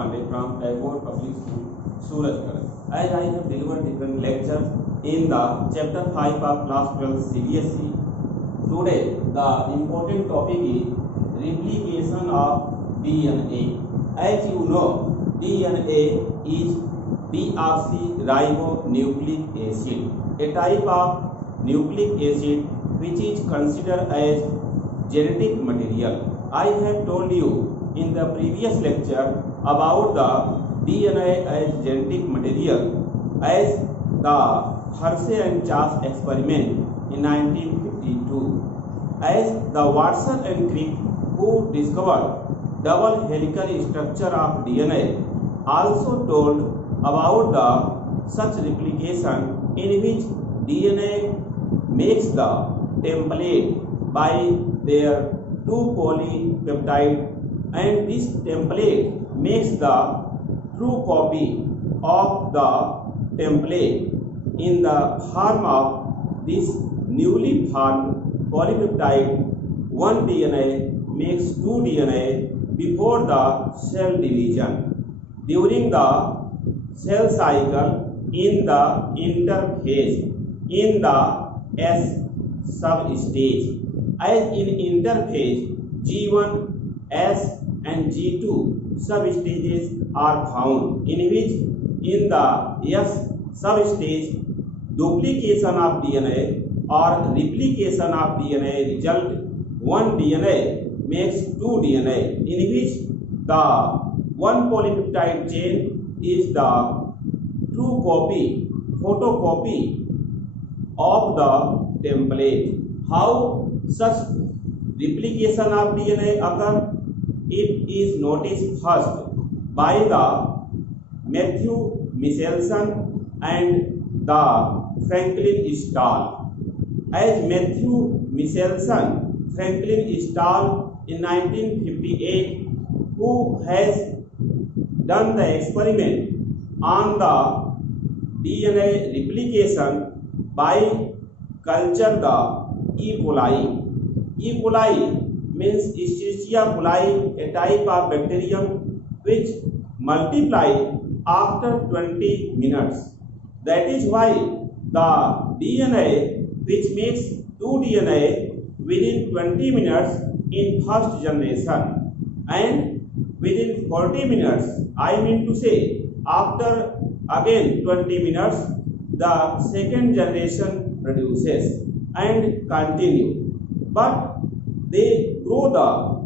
Pandey from Tagore Public School, Surajgarh. As I have delivered different lectures in the chapter 5 of class 12 CBSE, today the important topic is replication of DNA. As you know, DNA is deoxyribonucleic acid, a type of nucleic acid which is considered as genetic material. I have told you in the previous lecture about the DNA as genetic material as the Hershey and Chase experiment in 1952, as the Watson and Crick who discovered double helical structure of DNA also told about the such replication in which DNA makes the template by their two polypeptide, and this template makes the true copy of the template in the form of this newly formed polypeptide. One DNA makes two DNA before the cell division, during the cell cycle, in the interphase, in the S substage. As in interphase, G1, S and G2 substages are found, in which in the S substage duplication of DNA or replication of DNA result. One DNA makes two DNA, in which the one polypeptide chain is the true copy, photocopy of the template. How such replication of DNA occur? It is noticed first by the Matthew Michelson and the Franklin Stahl. As Matthew Michelson, Franklin Stahl in 1958, who has done the experiment on the DNA replication by culture the E. coli. E. coli means Escherichia coli, a type of bacterium which multiply after 20 minutes. That is why the DNA which makes two DNA within 20 minutes in first generation, and within 40 minutes, I mean to say after again 20 minutes, the second generation produces and continue. But they grow the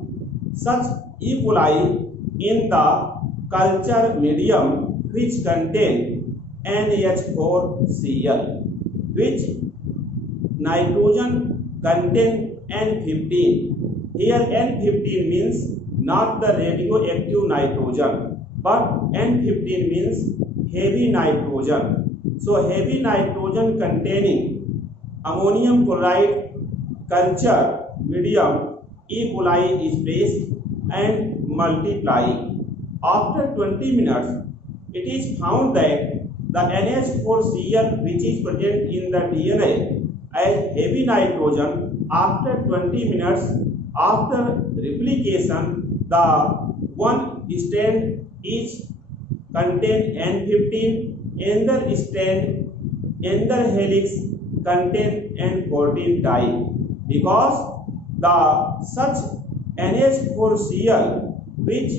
such E. coli in the culture medium which contain NH4Cl, which nitrogen contain N15. Here N15 means not the radioactive nitrogen, but N15 means heavy nitrogen. So heavy nitrogen containing ammonium chloride culture medium E. coli is placed and multiplying. After 20 minutes, it is found that the NH4Cl which is present in the DNA as heavy nitrogen, after 20 minutes after replication, the one strand is contain N15, another strand, another helix contain N14 type, because the such NH4Cl which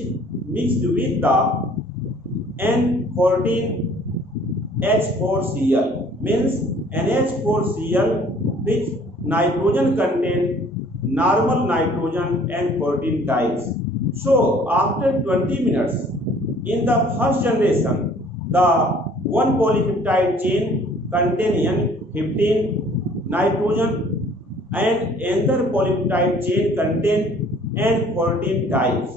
mixed with the N14 H4Cl means NH4Cl which nitrogen contain normal nitrogen and 14 types. So after 20 minutes in the first generation, the one polypeptide chain contain N15 nitrogen and another polypeptide chain contain N14 types.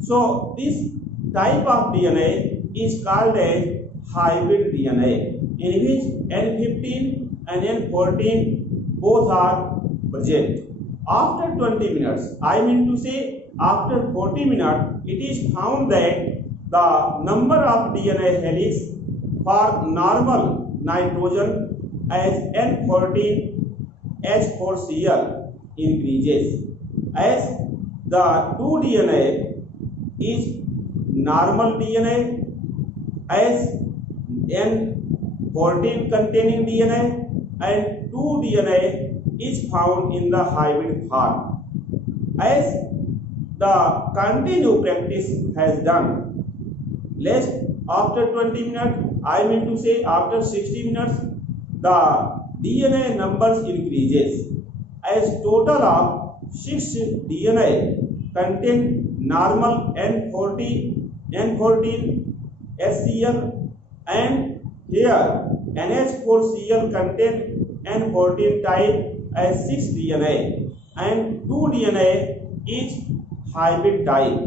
So this type of DNA is called as hybrid DNA, in which N15 and N14 both are present. After 20 minutes, I mean to say after 40 minutes, it is found that the number of DNA helix for normal nitrogen as N14 H4Cl increases, as the 2 DNA is normal DNA as N14 containing DNA and 2 DNA is found in the hybrid form. As the continued practice has done, less after 20 minutes, I mean to say after 60 minutes, the DNA numbers increases as total of 6 DNA contain normal N14 HCl, and here NH4Cl contain N14 type as 6 DNA and 2 DNA is hybrid type.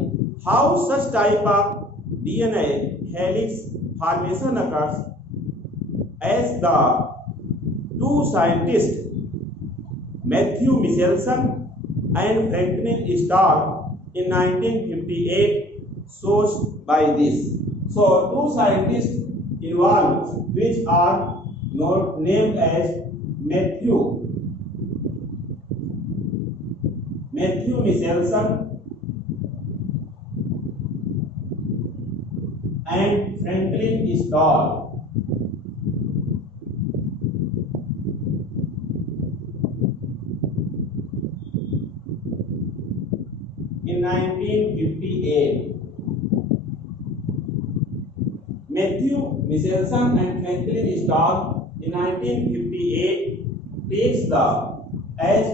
How such type of DNA helix formation occurs? As the two scientists Matthew Michelson and Franklin Starr in 1958 shows by this. So two scientists involved which are named as Matthew Michelson and Franklin Starr. In 1958, Matthew Michelson and Franklin Starr in 1958 takes the as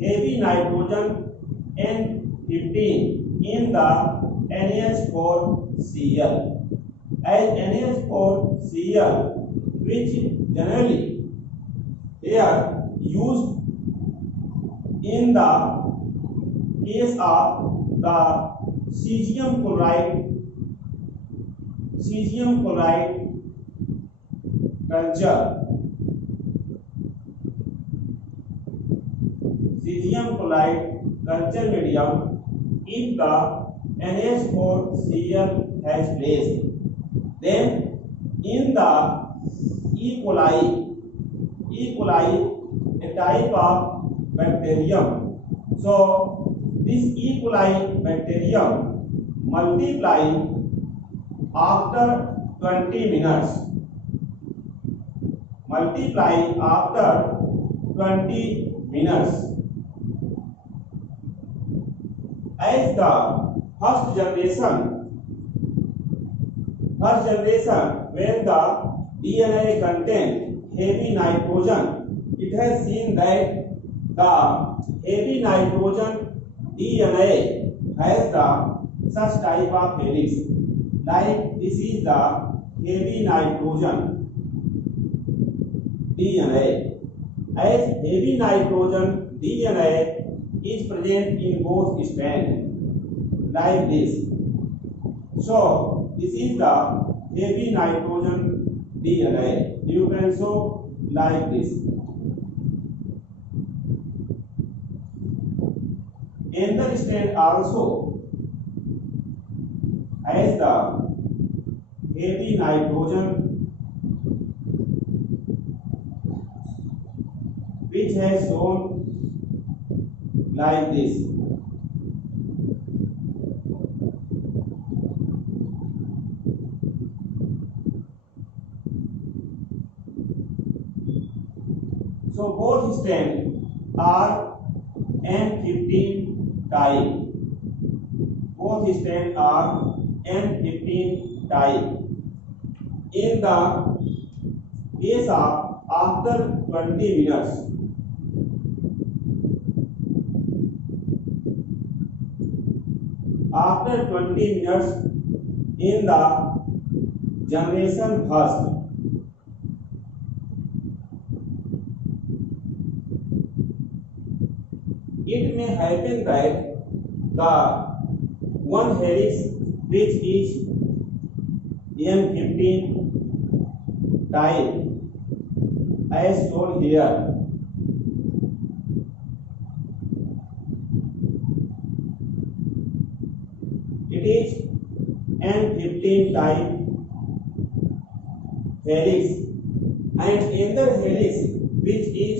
heavy nitrogen N15 in the NH4Cl. As NH4Cl, which generally here used in the case of the cesium chloride culture. Cesium chloride culture medium, if the NH4Cl has place, then in the E. coli, a type of bacterium. So this E. coli bacterium multiply after 20 minutes. As the first generation where the DNA contains heavy nitrogen, it has seen that the heavy nitrogen DNA has the such type of helix, like this is the heavy nitrogen DNA. As heavy nitrogen DNA is present in both strands, like this. So this is the heavy nitrogen DNA. You can show like this. Another strand also has the heavy nitrogen which has shown like this. So both strands are N15 type. In the case of after 20 minutes, in the generation first, it may happen that the one helix which is N15 type as shown here, it is N15 type helix, and another helix which is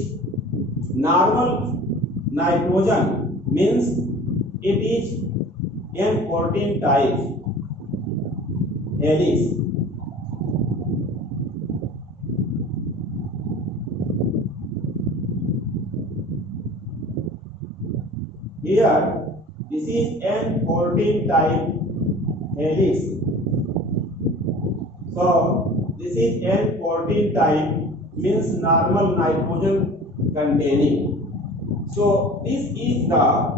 normal nitrogen means it is N14 type. helix. Here, this is N14 type helix. So, this is N14 type, means normal nitrogen containing. So, this is the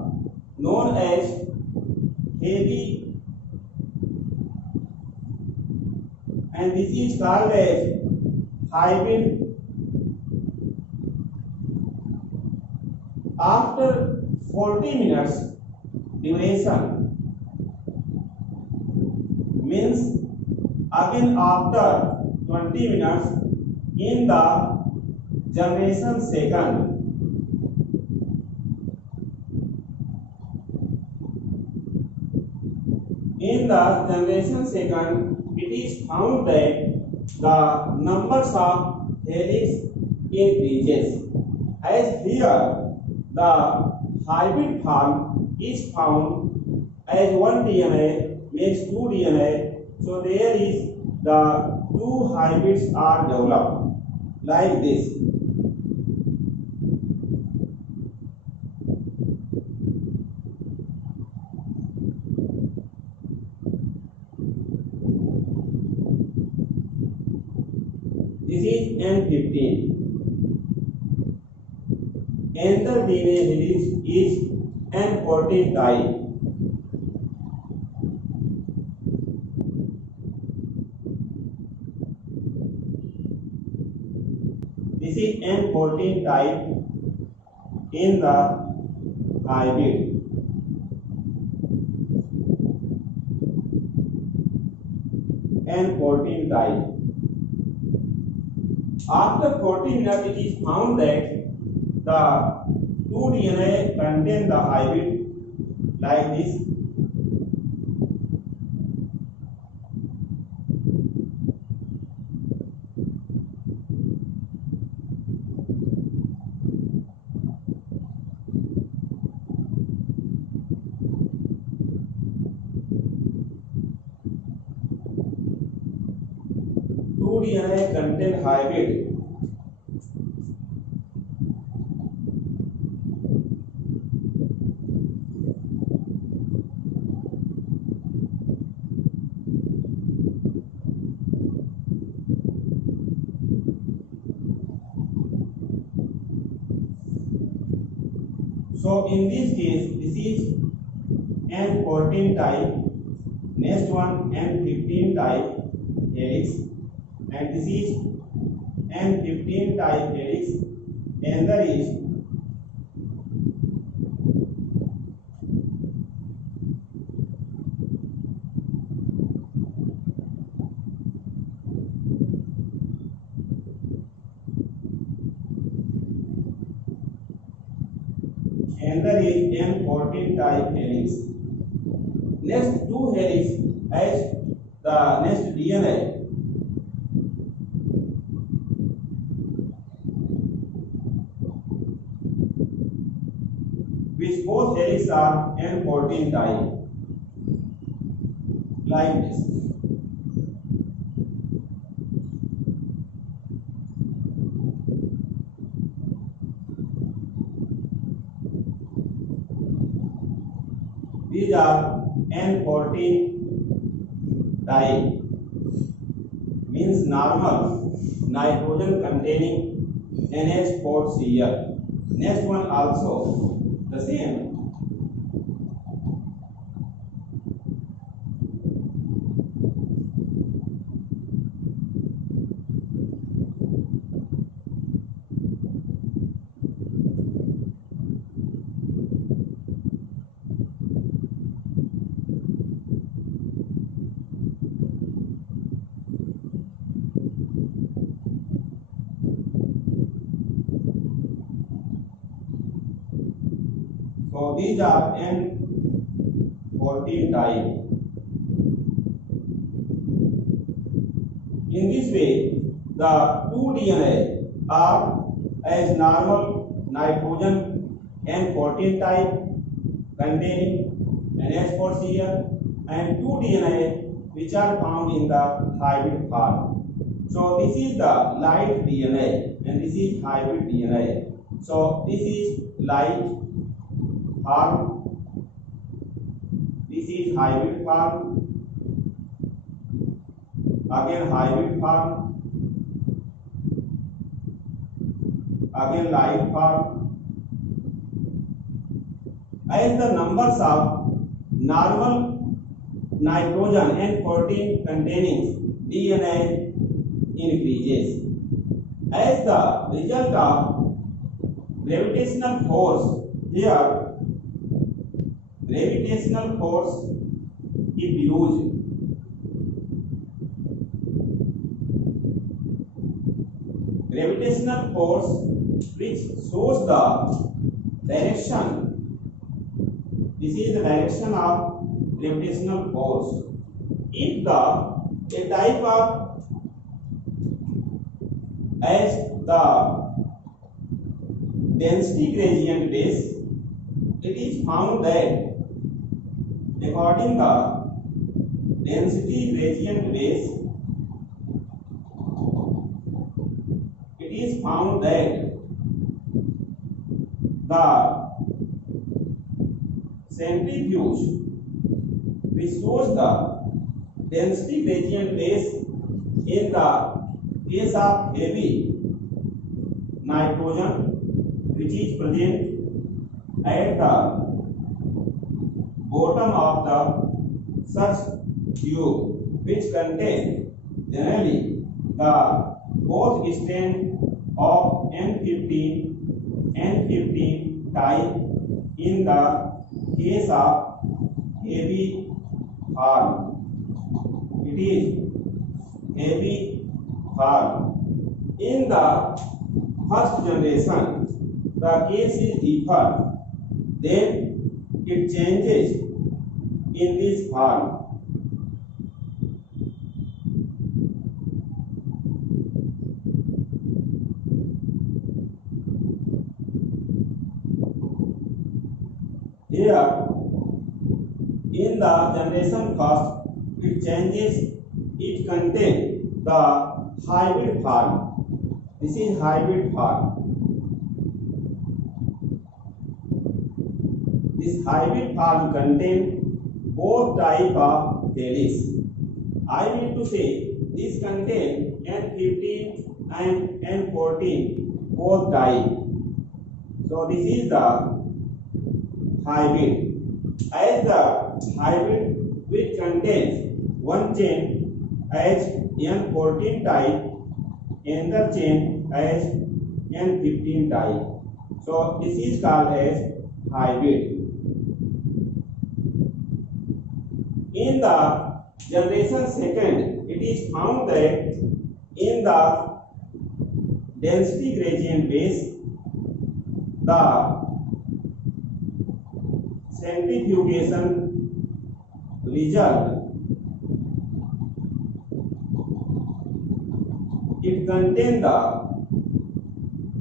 known as heavy, and this is called as hybrid. After 40 minutes duration, means again after 20 minutes in the generation second, it is found that the numbers of helix increases, as here the hybrid form is found as one DNA makes two DNA, so there is the two hybrids are developed like this. This is N15. Another DNA helix is N14 type. This is N14 type in the hybrid. N14 type. After 40 minutes, it is found that the two DNA contain the hybrid like this. Two DNA contain hybrid. So in this case, this is N14 type, next one N15 type helix, and this is N15 type helix, and there is N14 type helix. Next two helix as the next DNA. Which both helix are N14 type like this. These are N14 type, means normal nitrogen containing NH4Cl. Next one also the same. So these are N14 type. In this way, the two DNA are as normal nitrogen N14 type containing NH4Cl, and two DNA which are found in the hybrid form. So this is the light DNA and this is hybrid DNA. So this is light form, this is hybrid form, again hybrid form, again light form. As the numbers of normal nitrogen and protein containing DNA increases, as the result of gravitational force, here gravitational force if used, gravitational force which shows the direction. This is the direction of gravitational force. If a type of, as the density gradient base, it is found that according the density gradient base, it is found that the centrifuge which shows the density gradient base in the case of heavy nitrogen, which is present at the bottom of the such tube, which contain generally the both strand of N15 type in the case of heavy form. It is heavy form. In the first generation, the case is different. Then it changes in this form. Here, in the generation first, it changes, it contains the hybrid form. This is hybrid form. This hybrid form contains both type of helix. I need to say this contains N15 and N14 both type. So this is the hybrid. As the hybrid which contains one chain as N14 type, another chain as N15 type. So this is called as hybrid. In the generation second, it is found that in the density gradient base, the centrifugation result, it contains the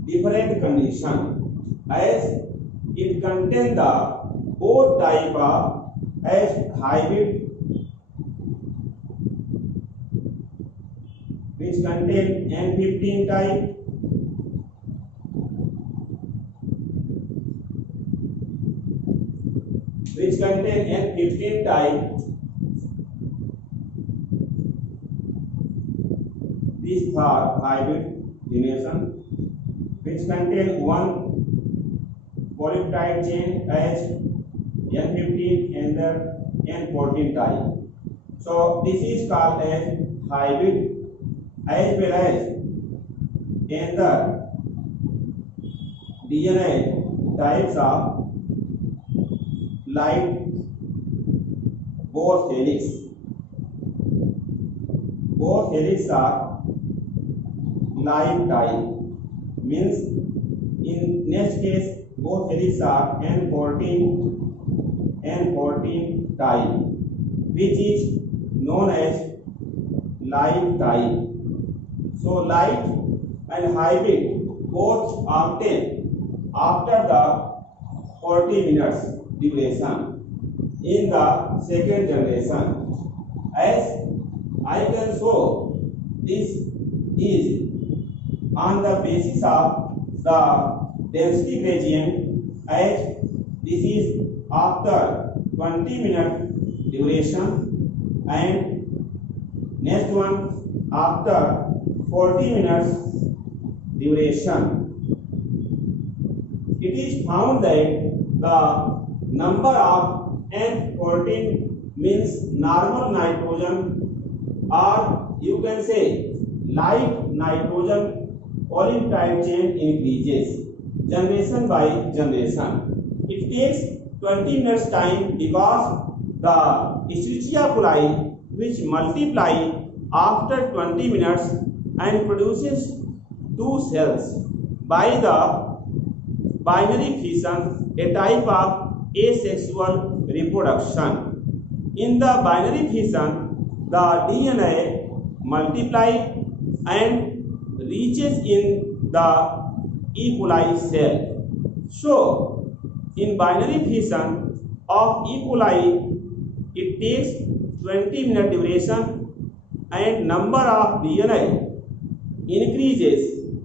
different condition, as it contains the both type of as hybrid which contain N15 type, which contain N15 type, these are hybrid generation, which contain one polypeptide chain as N15 and the N14 type. So this is called as hybrid, as well as another DNA types of light both helix. Both helix are light type, means in next case both helix are N14 type, which is known as light type. So light and hybrid both obtained after the 40 minutes duration in the second generation, As I can show, this is on the basis of the density gradient, as this is after 20-minute duration, and next one after 40 minutes duration. It is found that the number of N14 means normal nitrogen, or you can say light nitrogen polypeptide chain increases generation by generation. It takes 20 minutes time because the Escherichia coli, which multiply after 20 minutes and produces two cells by the binary fission, a type of asexual reproduction. In the binary fission, the DNA multiply and reaches in the E. coli cell. So, in binary fission of E. coli, it takes 20-minute duration and number of DNA increases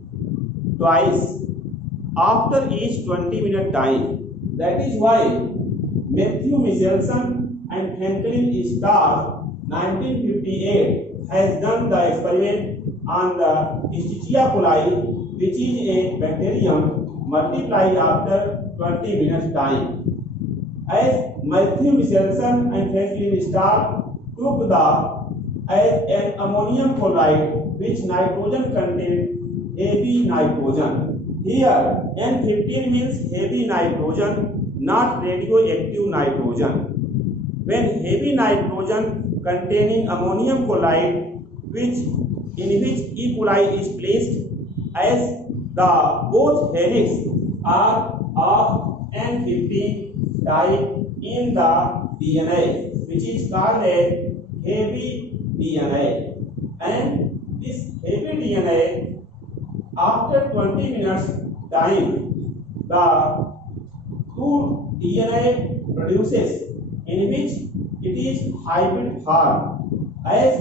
twice after each 20-minute time. That is why Matthew Michelson and Franklin Starr 1958 has done the experiment on the Escherichia coli, which is a bacterium multiply after 20 minutes time. As Matthew Michelson and Franklin Starr took as an ammonium chloride which nitrogen contains heavy nitrogen. Here N15 means heavy nitrogen, not radioactive nitrogen. When heavy nitrogen containing ammonium chloride in which E. coli is placed, as the both helix are of N15 type in the DNA, which is called as heavy DNA. And this heavy DNA, after 20 minutes time, the two DNA produces in which it is hybrid form. As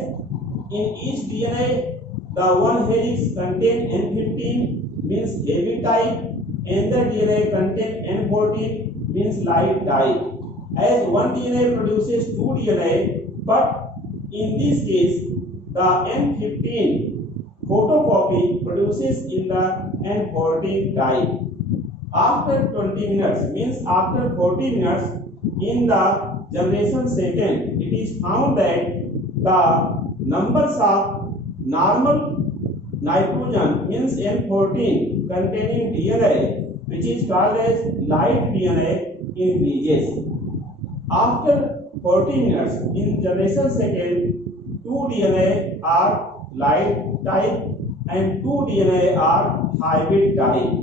in each DNA, the one helix contain N15 means heavy type, and the DNA contain N14 means light type. As one DNA produces two DNA, but in this case, the N15 photocopy produces in the N14 type. After 20 minutes, means after 40 minutes, in the generation second, it is found that the numbers of normal nitrogen means N14 containing DNA, which is called as light DNA, increases. After 40 minutes, in generation second, two DNA are light type and two DNA are hybrid type.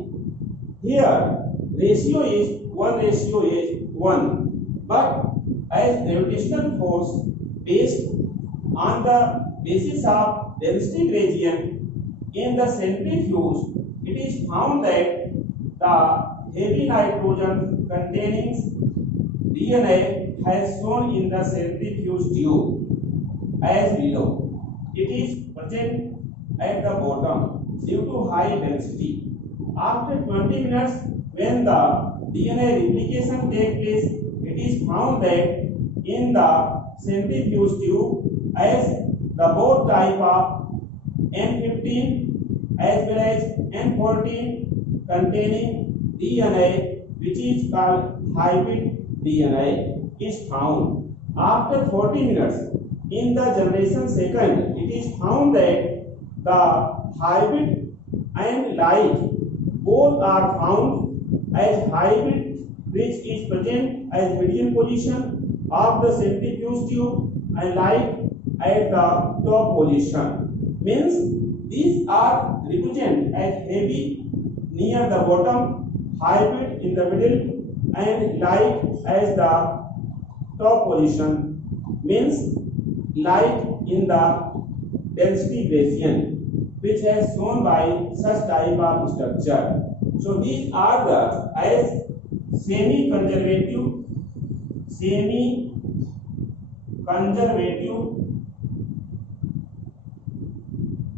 Here ratio is 1:1, but as gravitational force based on the basis of density gradient in the centrifuge, it is found that the heavy nitrogen containing DNA has shown in the centrifuge tube as below. It is present at the bottom due to high density. After 20 minutes, when the DNA replication takes place, it is found that in the centrifuge tube, as the both type of N15 as well as N14 containing DNA, which is called hybrid DNA, is found. After 40 minutes, in the generation second, it is found that the hybrid and light both are found, as hybrid which is present as median position of the centrifuge tube and light at the top position. Means these are represented as heavy near the bottom, hybrid in the middle, and light as the top position. Means light in the density gradient, which has shown by such type of structure. So these are the as semi-conservative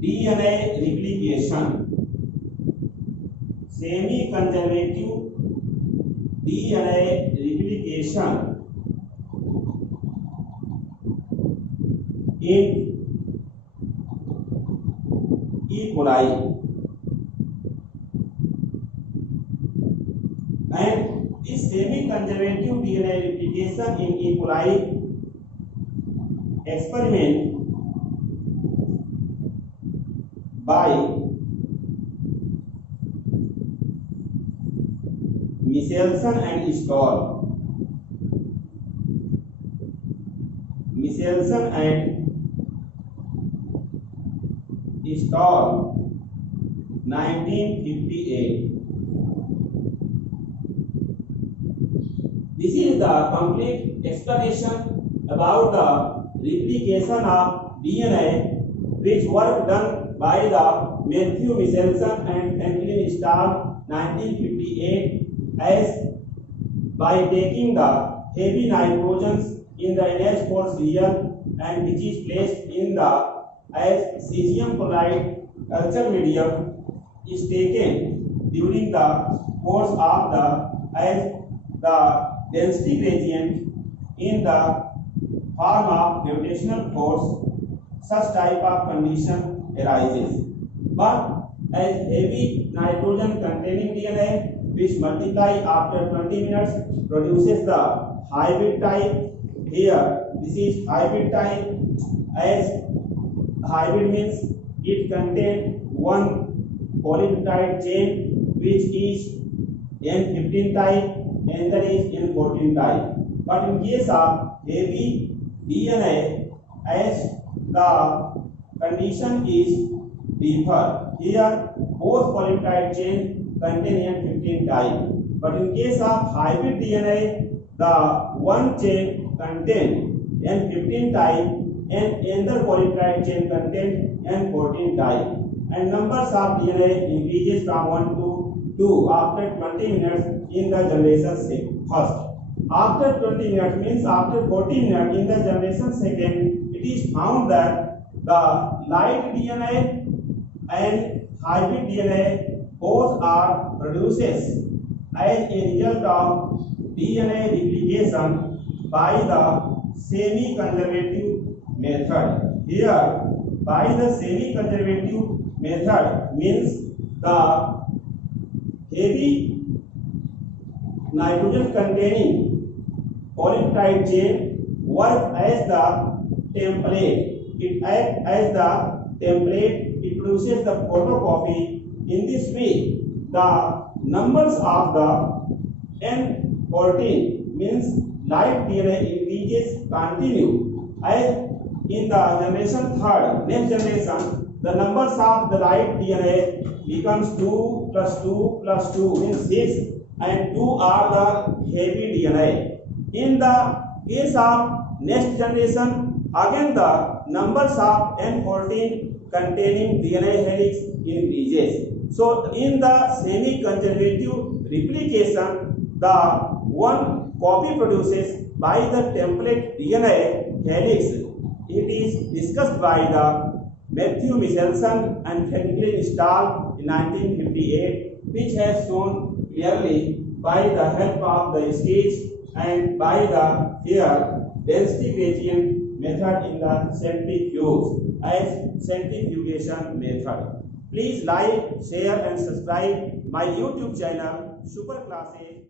DNA replication, semi-conservative DNA replication in E. coli, and this semi-conservative DNA replication in E. coli experiment by Michelson and Stoll. Michelson and Stoll, 1958. This is the complete explanation about the replication of DNA, which work done by the Matthew Michelson and Franklin Stoll, 1958, as by taking the heavy nitrogens in the NH4 serial and which is placed in the as cesium chloride culture medium is taken during the course of the as the density gradient in the form of gravitational force. Such type of condition arises, but as heavy nitrogen containing DNA which multiply after 20 minutes produces the hybrid type. Here this is hybrid type, as hybrid means it contains one polypeptide chain which is N15 type, another is N14 type. But in case of heavy DNA, as the condition is differ. Here both polypeptide chain contain N15 type, but in case of hybrid DNA, the one chain contain N15 type and another polypeptide chain contain N14 type, and numbers of DNA increases from 1 to 2 after 20 minutes in the generation first. After 20 minutes means after 40 minutes in the generation second, it is found that the light DNA and hybrid DNA both are produces as a result of DNA replication by the semi-conservative method. Here by the semi-conservative method means the heavy nitrogen containing polypeptide chain work as the template. It acts as the template. It produces the photocopy. In this way, the numbers of the N14 means light DNA increases continue. As in the generation third, next generation, the numbers of the light DNA becomes 2 plus 2 plus 2 means 6, and 2 are the heavy DNA. In the case of next generation, again the numbers of N14 containing DNA helix increases. So in the semi-conservative replication, the one copy produces by the template DNA helix. It is discussed by the Matthew Michelson and Franklin Stoll in 1958, which has shown clearly by the help of the sketch and by the here density gradient method in the centrifuge as centrifugation method. Please like, share and subscribe my YouTube channel Super Classes.